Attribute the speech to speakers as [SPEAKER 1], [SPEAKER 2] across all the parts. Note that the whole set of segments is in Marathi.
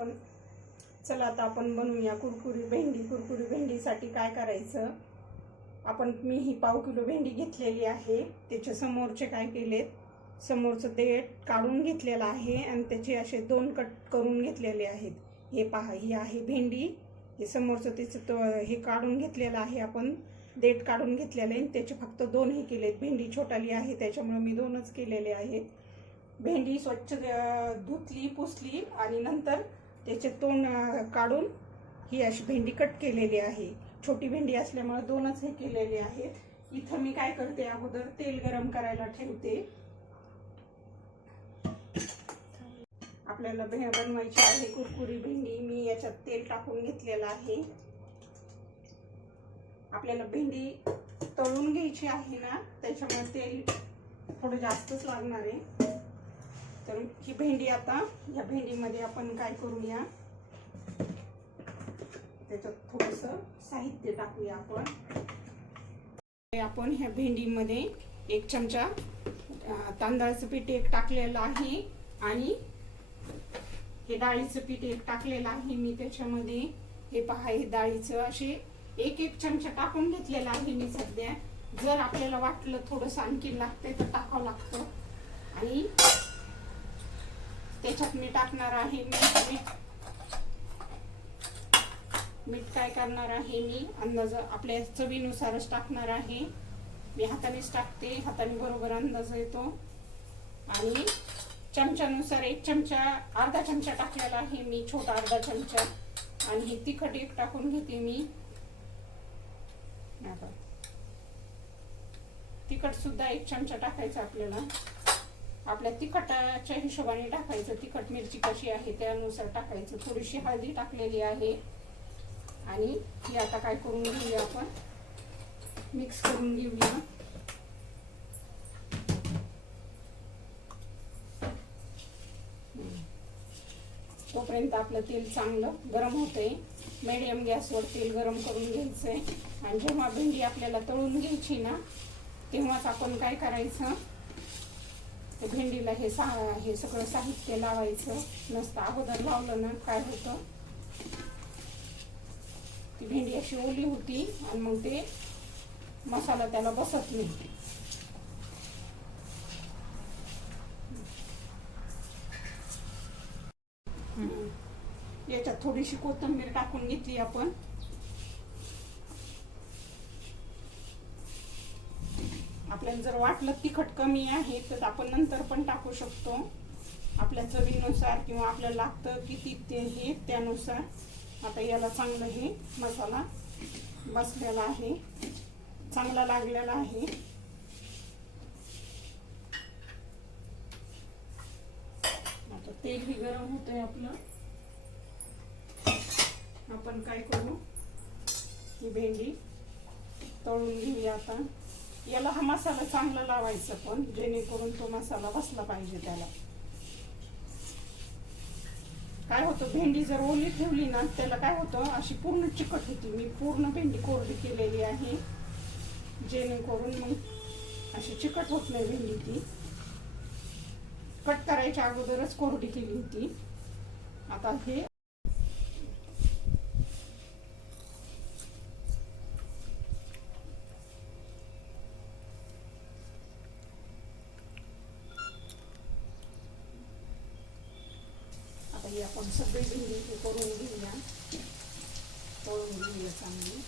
[SPEAKER 1] आपण चला आता आपण बनवूया कुरकुरी भेंडी. कुरकुरी भेंडीसाठी काय करायचं? आपण मी ही पाव किलो भेंडी घेतलेली आहे. त्याच्या समोरचे काय केलेत? समोरचं देठ काढून घेतलेलं आहे आणि त्याचे असे दोन कट करून घेतलेले आहेत. हे पहा ही आहे भेंडी. हे समोरचं त्याचं तो हे काढून घेतलेलं आहे आपण. देठ काढून घेतलेलं आहे. त्याचे फक्त दोन हे केलेत. भेंडी छोटाली आहे त्याच्यामुळे मी दोनच केलेले आहेत. भेंडी स्वच्छ धुतली पुसली आणि नंतर त्याचे तोंड काढून ही अशी भेंडी कट केलेली आहे. छोटी भेंडी असल्यामुळे दोनच हे केलेले आहेत. इथं मी काय करते अगोदर तेल गरम करायला ठेवते. आपल्याला बनवायची आहे कुरकुरी भेंडी. मी याच्यात तेल टाकून घेतलेलं आहे. आपल्याला भेंडी तळून घ्यायची आहे ना त्याच्यामुळे तेल थोडं जास्तच लागणार आहे. तर ही भेंडी आता या भेंडीमध्ये आपण काय करूया? त्याच्यात थोडस साहित्य टाकूया आपण. आपण ह्या भेंडीमध्ये एक चमचा तांदळाचं पीठ एक टाकलेलं आहे आणि हे डाळीचं पीठ एक टाकलेलं आहे मी त्याच्यामध्ये. हे पहा हे डाळीचं असे एक एक चमचा टाकून घेतलेला आहे मी सध्या. जर आपल्याला वाटलं थोडंसं आणखी लागतंय तर टाकावं लागतं. आणि त्याच्यात मी टाकणार आहे मीठ मीठ. मीठ काय करणार आहे मी? अंदाज आपल्या चवीनुसारच टाकणार आहे. मी हातानेच टाकते. हाताने बरोबर अंदाज येतो. आणि चमच्यानुसार एक चमचा अर्धा चमचा टाकलेला आहे मी. छोटा अर्धा चमचा. आणि हे तिखट एक टाकून घेते मी. तिखट सुद्धा एक चमचा टाकायचा आपल्याला. आपल्या तिखटाच्या हिशोबाने टाकायचं. तिखट मिरची कशी आहे त्यानुसार टाकायचं. थोडीशी हळदी टाकलेली आहे. आणि ही आता काय करून घेऊया आपण? मिक्स करून घेऊया. तोपर्यंत आपलं तेल चांगलं गरम होतंय. मिडियम गॅसवर तेल गरम करून घ्यायचंय. आणि जेव्हा भेंडी आपल्याला तळून घ्यायची ना तेव्हाच आपण काय करायचं? भेंडीला हे सा हे सगळं साहित्य लावायचं. नसतं अगोदर लावलं ना काय होतं? ती भेंडी अशी ओली होती आणि मग ते मसाला त्याला बसत नाही. याच्यात थोडीशी कोथिंबीर टाकून घेतली आपण. आपल्याला जर वाटलं तिखट कमी आहे तर आपण नंतर पण टाकू शकतो. आपल्या चवीनुसार किंवा आपल्याला लागतं किती ते हे त्यानुसार. आता याला चांगलं हे मसाला बसलेला आहे. चांगला लागलेला आहे. आता तेलही गरम होतंय आपलं. आपण काय करू? ही भेंडी तळून घेऊया आता. याला हा मसाला चांगला लावायचा पण जेणेकरून तो मसाला बसला पाहिजे त्याला. काय होतं भेंडी जर ओली ठेवली ना त्याला काय होतं अशी पूर्ण चिकट होती. मी पूर्ण भेंडी कोरडी केलेली आहे. जेणेकरून मग अशी चिकट होत नाही भेंडी ती. कट करायच्या अगोदरच कोरडी केली होती. आता हे आता ही आपण सगळी भिंडी करून घेऊया. तळून घेऊया चांगली.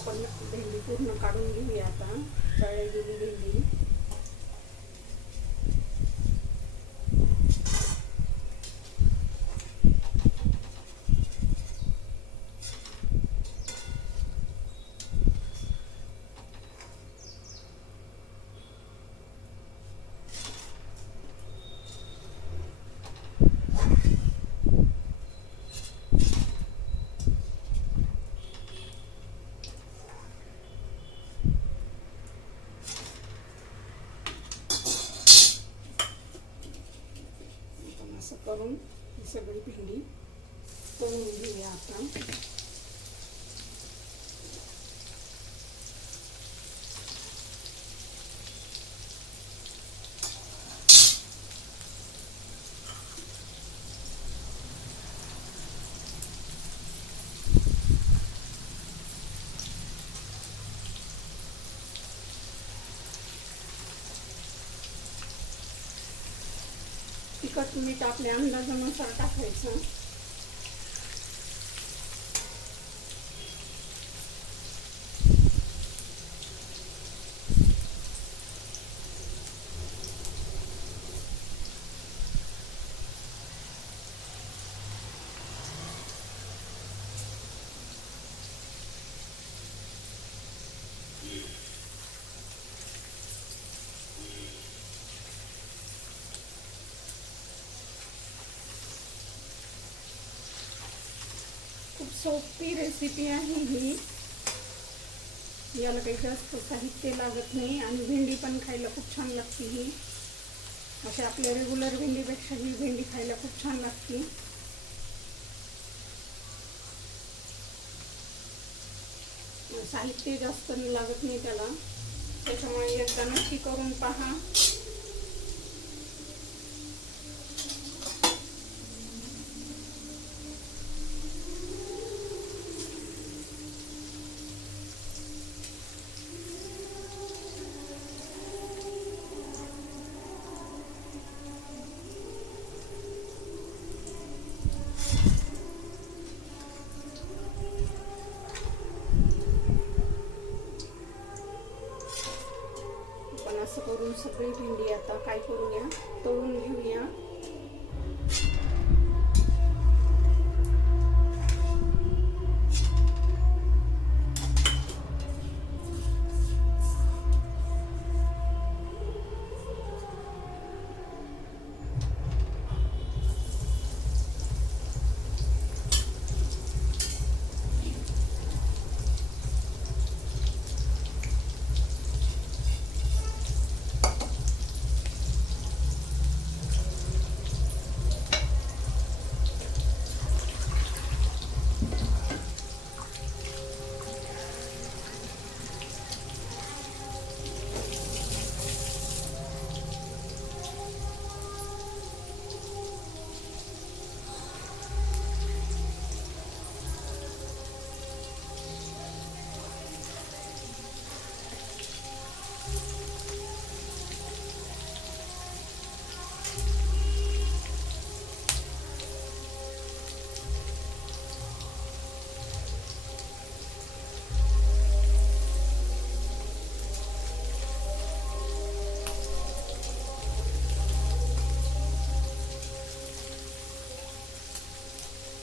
[SPEAKER 1] आपण भेंडी पूर्ण काढून घेऊया आता. तळली गेली भेंडी आपण असं करून ही सगळी भेंडी तळून घेऊया आता तिखट मीठ आपल्या अंदाजानुसार टाकायचं. सोपी रेसिपी आहे ही. याला काही जास्त साहित्य लागत नाही आणि भेंडी पण खायला खूप छान लागते ही. अशा आपल्या रेग्युलर भेंडीपेक्षा ही भेंडी खायला खूप छान लागते. साहित्य जास्त लागत नाही त्याला. त्याच्यामुळे एकदा नक्की करून पहा. सगळी भेंडी आता काय करूया? तळून घेऊया.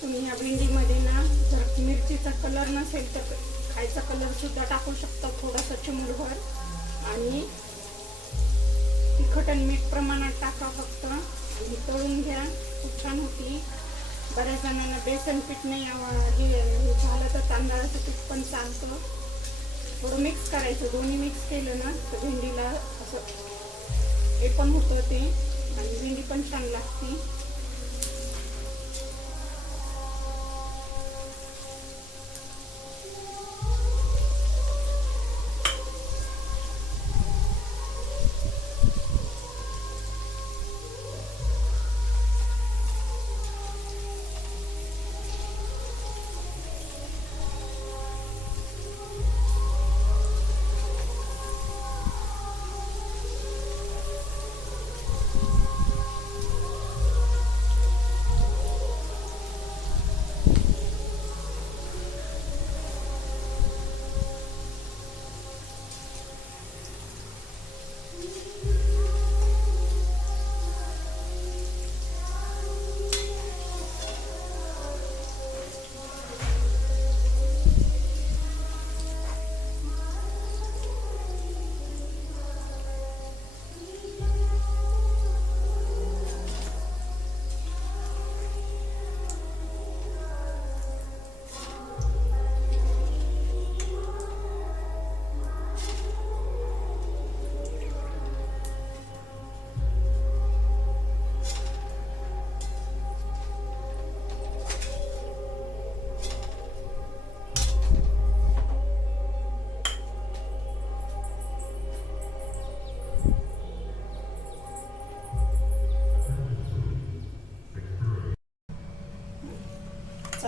[SPEAKER 1] तुम्ही ह्या भेंडीमध्ये ना जर मिरचीचा कलर नसेल तर खायचा कलरसुद्धा टाकू शकता थोडंसं चिमूटभर आणि तिखट आणि मीठ प्रमाणात टाका फक्त. आणि तळून घ्या. खूप छान होती. बऱ्याच जणांना बेसन पीठ नाही हे झालं तर तांदळाचं पीठ पण चालतं. थोडं मिक्स करायचं. दोन्ही मिक्स केलं ना तर भेंडीला असं हे पण होतं ते. आणि भेंडी पण छान लागते.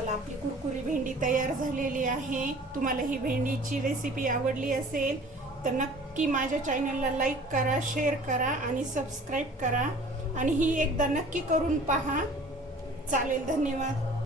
[SPEAKER 1] चला आपली कुरकुरी भेंडी तयार झालेली आहे. तुम्हाला ही भेंडीची रेसिपी आवडली असेल तर नक्की माझ्या चॅनलला लाईक करा शेअर करा आणि सबस्क्राईब करा. आणि ही एकदा नक्की करून पहा. चालेल धन्यवाद.